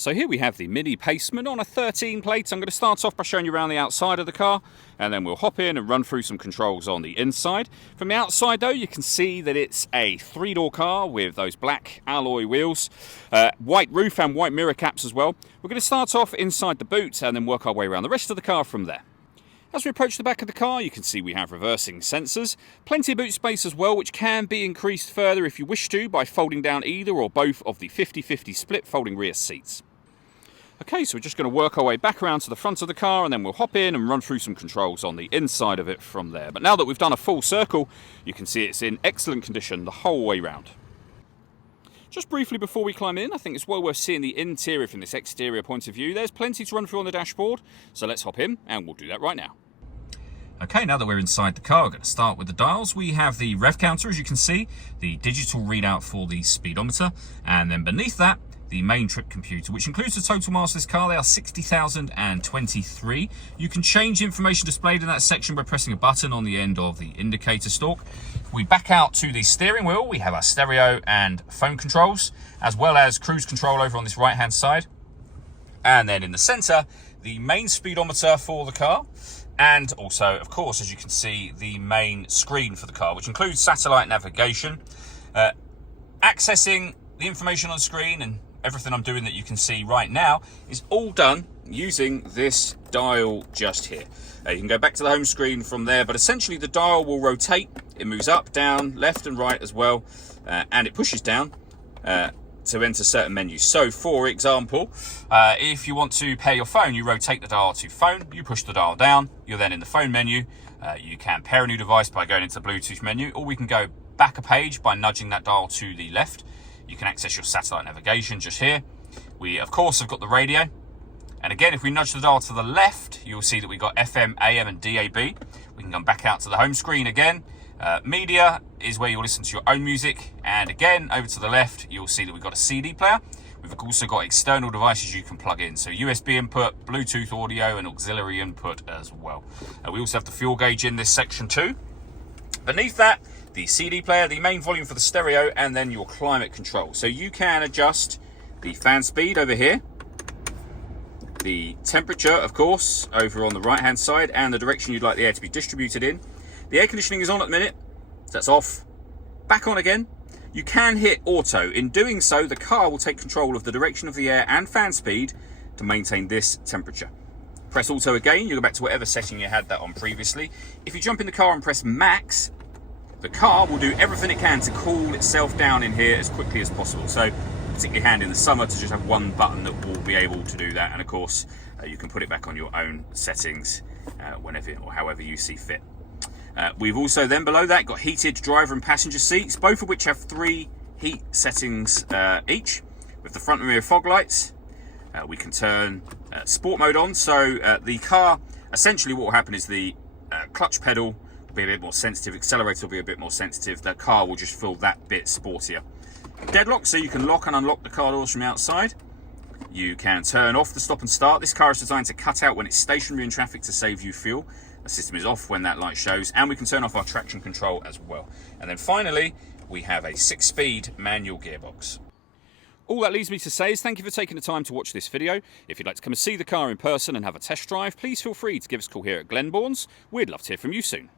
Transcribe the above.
So here we have the Mini Paceman on a 13 plate. I'm going to start off by showing you around the outside of the car, and then we'll hop in and run through some controls on the inside. From the outside though, you can see that it's a 3-door car with those black alloy wheels, white roof and white mirror caps as well. We're going to start off inside the boot and then work our way around the rest of the car from there. As we approach the back of the car, you can see we have reversing sensors, plenty of boot space as well, which can be increased further if you wish to by folding down either or both of the 50-50 split folding rear seats. Okay, so we're just going to work our way back around to the front of the car and then we'll hop in and run through some controls on the inside of it from there. But now that we've done a full circle, you can see it's in excellent condition the whole way round. Just briefly before we climb in, I think it's well worth seeing the interior from this exterior point of view. There's plenty to run through on the dashboard, so let's hop in and we'll do that right now. Okay, now that we're inside the car, we're going to start with the dials. We have the rev counter, as you can see, the digital readout for the speedometer, and then beneath that, the main trip computer, which includes the total miles of this car. They are 60,023. You can change the information displayed in that section by pressing a button on the end of the indicator stalk. We back out to the steering wheel. We have our stereo and phone controls, as well as cruise control over on this right-hand side. And then in the center, the main speedometer for the car. And also, of course, as you can see, the main screen for the car, which includes satellite navigation. Accessing the information on the screen and everything I'm doing that you can see right now is all done using this dial just here. You can go back to the home screen from there, but essentially the dial will rotate. It moves up, down, left and right as well, and it pushes down to enter certain menus. So for example, if you want to pair your phone, you rotate the dial to phone, you push the dial down, you're then in the phone menu. You can pair a new device by going into the Bluetooth menu, or we can go back a page by nudging that dial to the left. You can access your satellite navigation just here. We, of course, have got the radio. And again, if we nudge the dial to the left, you'll see that we've got FM, AM, and DAB. We can come back out to the home screen again. Media is where you'll listen to your own music. And again, over to the left, you'll see that we've got a CD player. We've also got external devices you can plug in. So USB input, Bluetooth audio, and auxiliary input as well. We also have the fuel gauge in this section too. Beneath that, the CD player, the main volume for the stereo, and then your climate control. So you can adjust the fan speed over here, the temperature, of course, over on the right-hand side, and the direction you'd like the air to be distributed in. The air conditioning is on at the minute, so that's off. Back on again. You can hit auto. In doing so, the car will take control of the direction of the air and fan speed to maintain this temperature. Press auto again, you go back to whatever setting you had that on previously. If you jump in the car and press max, the car will do everything it can to cool itself down in here as quickly as possible. So particularly handy in the summer to just have one button that will be able to do that. And of course, you can put it back on your own settings whenever or however you see fit. We've also then below that got heated driver and passenger seats, both of which have 3 heat settings each, with the front and rear fog lights. We can turn sport mode on. So the car, essentially what will happen is the clutch pedal will be a bit more sensitive, accelerator will be a bit more sensitive, the car will just feel that bit sportier. Deadlock, so you can lock and unlock the car doors from the outside. You can turn off the stop and start. This car is designed to cut out when it's stationary in traffic to save you fuel. The system is off when that light shows, and we can turn off our traction control as well. And then finally, we have a 6-speed manual gearbox. All that leaves me to say is thank you for taking the time to watch this video. If you'd like to come and see the car in person and have a test drive, please feel free to give us a call here at Glenbourne's. We'd love to hear from you soon.